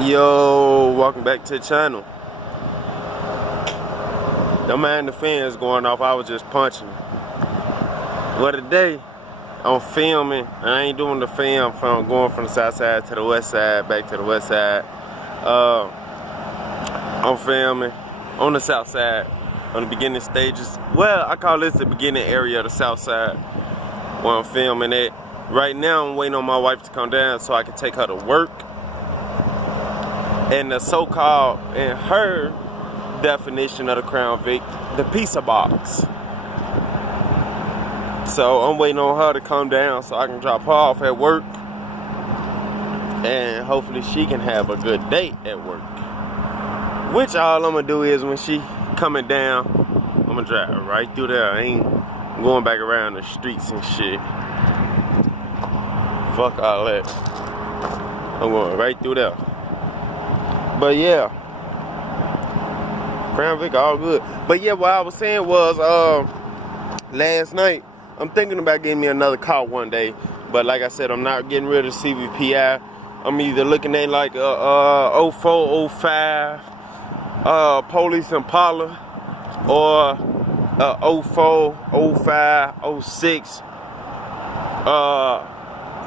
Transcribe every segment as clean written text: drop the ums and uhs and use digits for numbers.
Yo, welcome back to the channel. Don't mind the fans going off, I was just punching. Well, today, I'm filming. I ain't doing the film from going from the south side to the west side, back to the west side. I'm filming on the south side, on the beginning stages. Well, I call this the beginning area of the south side where I'm filming it. Right now, I'm waiting on my wife to come down so I can take her to work. And the so-called, in her definition of the Crown Vic, the pizza box. So I'm waiting on her to come down so I can drop her off at work. And hopefully she can have a good day at work. Which all I'm gonna do is when she coming down, I'm gonna drive right through there. I ain't going back around the streets and shit. Fuck all that. I'm going right through there. But yeah, Crown Vic all good. But yeah, what I was saying was, last night, I'm thinking about getting me another car one day. But like I said, I'm not getting rid of the CVPI. I'm either looking at like a 04, 05 Police Impala, or 04, 05, 06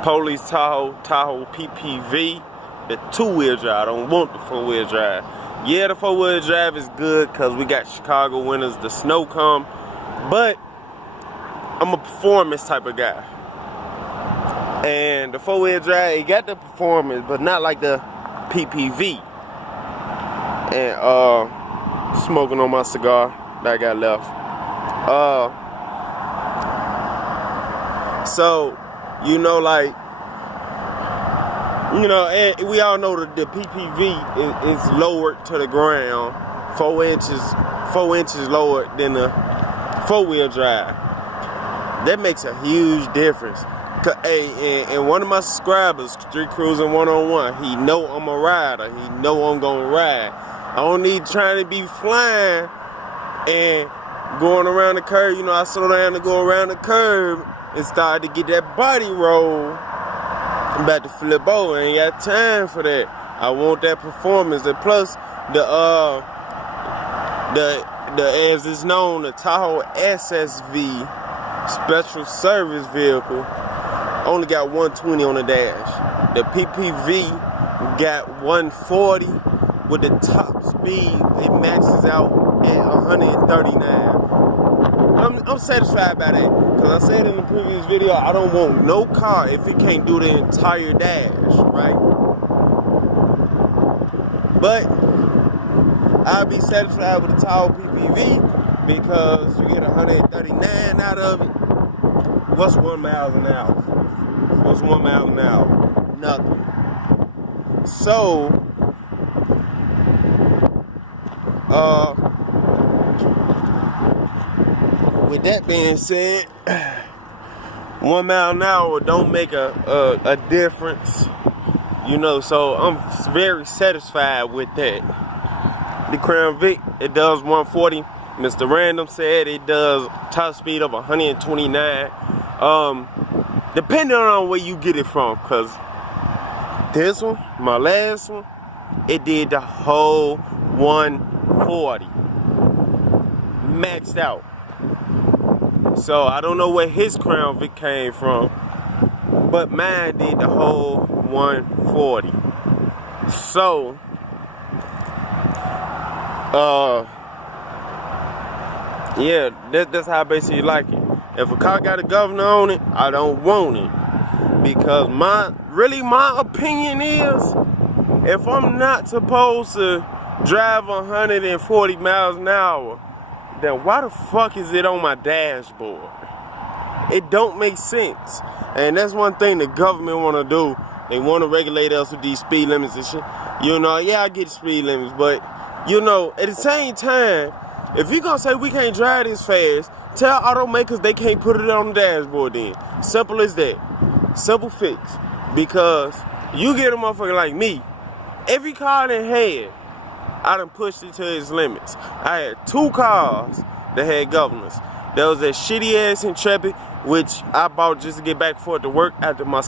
Police Tahoe PPV. The two-wheel drive. I don't want the four-wheel drive. Yeah, the four-wheel drive is good because we got Chicago winters, the snow come. But I'm a performance type of guy. And the four-wheel drive, it got the performance, but not like the PPV. And smoking on my cigar that I got left. So, you know, like, you know, and we all know that the PPV is lowered to the ground 4 inches lower than the four-wheel drive. That makes a huge difference. Hey, and one of my subscribers, Street Cruising 101, he know I'm a rider. He know I'm gonna ride. I don't need trying to be flying and going around the curve. You know, I slow down to go around the curve and start to get that body roll. I'm about to flip over. Ain't got time for that. I want that performance. And plus, the as it's known, the Tahoe SSV Special Service Vehicle only got 120 on the dash. The PPV got 140 with the top speed. It maxes out at 139. I'm satisfied by that, because I said in the previous video, I don't want no car if it can't do the entire dash, right? But I'll be satisfied with the Tahoe PPV because you get 139 out of it. What's 1 mile an hour? What's 1 mile an hour? Nothing. So, with that being said, 1 mile an hour don't make a difference, you know, so I'm very satisfied with that. The Crown Vic, it does 140. Mr. Random said it does top speed of 129. Depending on where you get it from, because this one, my last one, it did the whole 140. Maxed out. So I don't know where his Crown Vic came from, but mine did the whole 140. So, yeah, that's how I basically like it. If a car got a governor on it, I don't want it. Because my opinion is, if I'm not supposed to drive 140 miles an hour, then why the fuck is it on my dashboard? It don't make sense. And that's one thing the government want to do. They want to regulate us with these speed limits and shit. You know, yeah, I get speed limits, but, you know, at the same time, if you gonna say we can't drive this fast, tell automakers they can't put it on the dashboard then. Simple as that. Simple fix. Because you get a motherfucker like me, every car that had, I done pushed it to its limits. I had 2 cars that had governors. There was that shitty ass Intrepid, which I bought just to get back for it to work after my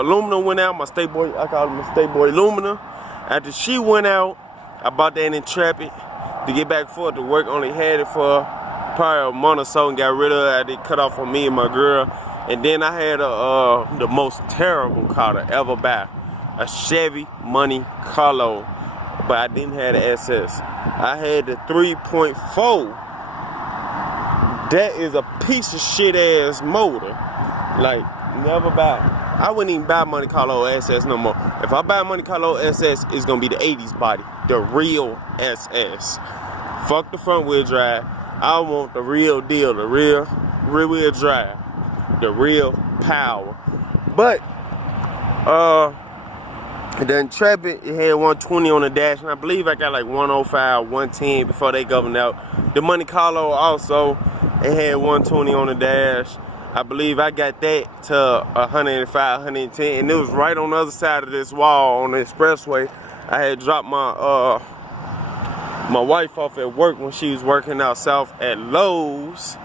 aluminum went out. My State Boy, I call it my State Boy Lumina. After she went out, I bought that Intrepid to get back forth to work. Only had it for probably a month or so and got rid of it. I did cut off on me and my girl. And then I had the most terrible car to ever buy, a Chevy Monte Carlo, but I didn't have the SS. I had the 3.4. That is a piece of shit ass motor. Like, never buy. I wouldn't even buy Monte Carlo SS no more. If I buy Monte Carlo SS, it's gonna be the 80s body, the real SS. Fuck the front wheel drive. I want the real deal, the real wheel drive, the real power. But the Intrepid, it had 120 on the dash, and I believe I got like 105, 110 before they governed out. The Monte Carlo also, it had 120 on the dash. I believe I got that to 105, 110, and it was right on the other side of this wall on the expressway. I had dropped my my wife off at work when she was working out south at Lowe's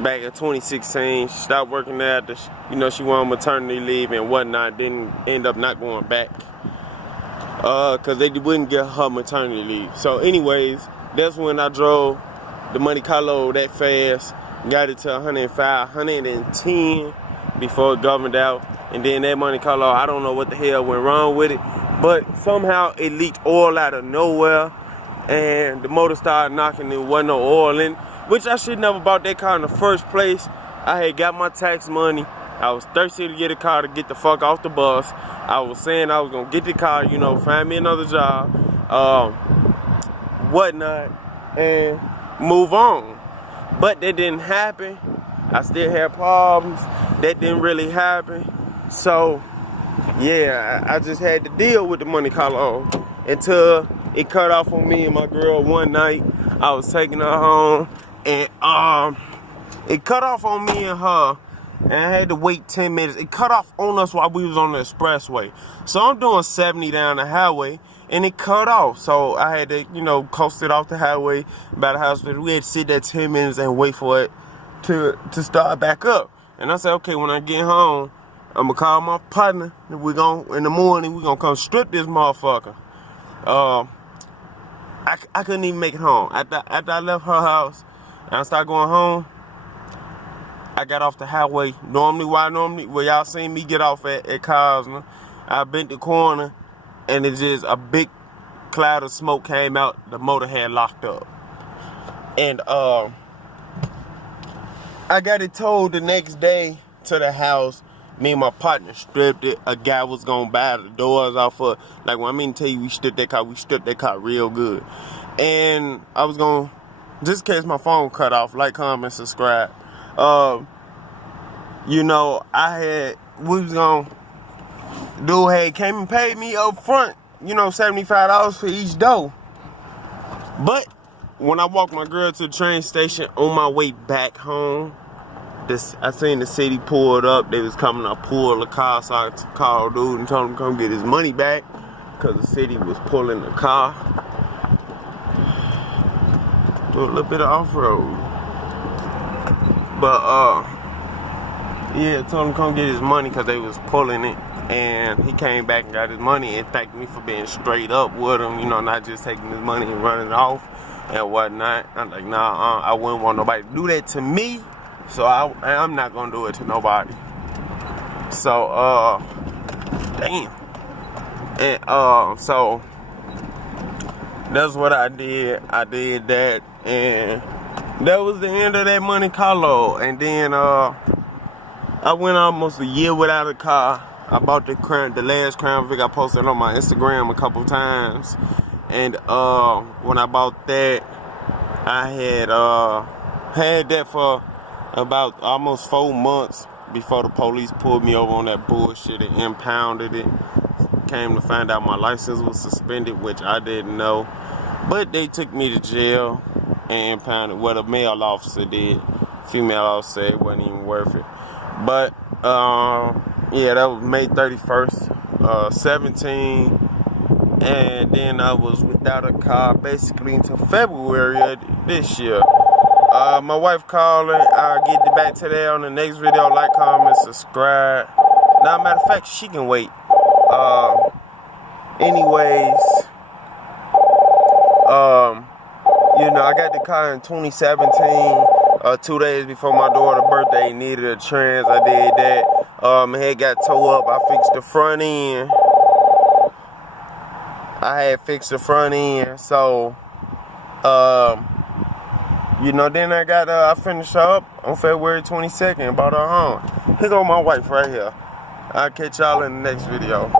back in 2016. She stopped working there after, you know, she went on maternity leave and whatnot. Didn't end up not going back because they wouldn't get her maternity leave. So anyways, that's when I drove the Monte Carlo that fast, got it to 105, 110 before it governed out. And then that Monte Carlo, I don't know what the hell went wrong with it, but somehow it leaked oil out of nowhere. And the motor started knocking, there wasn't no oil in, which I should never bought that car in the first place. I had got my tax money. I was thirsty to get a car to get the fuck off the bus. I was saying I was gonna get the car, you know, find me another job, whatnot, and move on. But that didn't happen. I still had problems. That didn't really happen. So, yeah, I just had to deal with the Monte Carlo until it cut off on me and my girl one night. I was taking her home, and it cut off on me and her, and I had to wait 10 minutes. It cut off on us while we was on the expressway. So I'm doing 70 down the highway, and it cut off. So I had to, you know, coast it off the highway by the hospital. We had to sit there 10 minutes and wait for it to start back up. And I said, okay, when I get home, I'm gonna call my partner, and in the morning, we're gonna come strip this motherfucker. I couldn't even make it home. After I left her house and I started going home, I got off the highway. Where y'all seen me get off at Cosner, I bent the corner, and it just, a big cloud of smoke came out. The motor had locked up. And I got it towed the next day to the house. Me and my partner stripped it. A guy was gonna buy the doors off of, like, when I mean to tell you we stripped that car real good. And I was gonna, just in case my phone cut off, like, comment, subscribe. You know, dude had came and paid me up front, you know, $75 for each door. But when I walked my girl to the train station on my way back home, I seen the city pulled up. They was coming to pull the car, so I called dude and told him to come get his money back because the city was pulling the car. Do a little bit of off-road. But, yeah, told him to come get his money because they was pulling it. And he came back and got his money and thanked me for being straight up with him, you know, not just taking his money and running off and whatnot. I'm like, nah, I wouldn't want nobody to do that to me. So I'm not gonna do it to nobody. So damn. And so that's what I did. I did that, and that was the end of that Monte Carlo. And then I went almost a year without a car. I bought the last Crown Vic. I posted on my Instagram a couple times, and when I bought that, I had that for about almost 4 months before the police pulled me over on that bullshit and impounded it. Came to find out my license was suspended, which I didn't know. But they took me to jail and impounded. Well, the male officer did. Female officer said it wasn't even worth it. But, yeah, that was May 31st, 17. And then I was without a car basically until February of this year. My wife calling. I'll get back to that on the next video. Like, comment, subscribe. Now, matter of fact, she can wait. Anyways, You know, I got the car in 2017, 2 days before my daughter's birthday. Needed a trans, I did that. Head got tore up, I fixed the front end. I had fixed the front end, so, you know, then I finished up on February 22nd, bought her home. Here go my wife right here. I'll catch y'all in the next video.